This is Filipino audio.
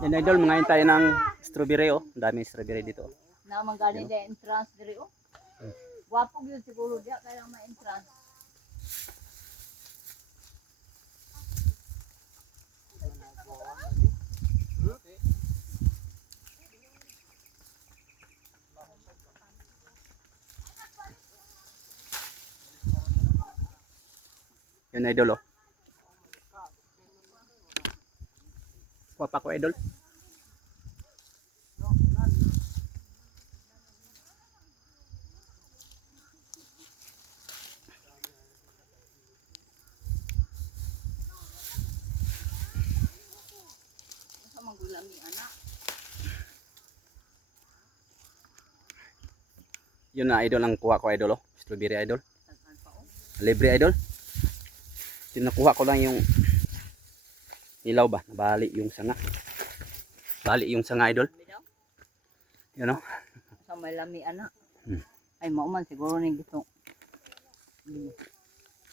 Yan idol, mga tayo ng strawberry oh. Ang daming strawberry dito. Na manggaling din entrance diri oh. Wapo gyud siguro dia kaya may entrance. Yan idol oh. Kuha pa ko idol. Sa manggulami anak. Yun na idol ang kuha ko idol oh. Strawberry idol. Tagkan pa oh. Libre idol. Tinakuha ko lang yung ilaw ba? Bali yung sanga. Bali yung sanga idol. Yun oh. Sa may lami anak. Ay mauman siguro ni gusto.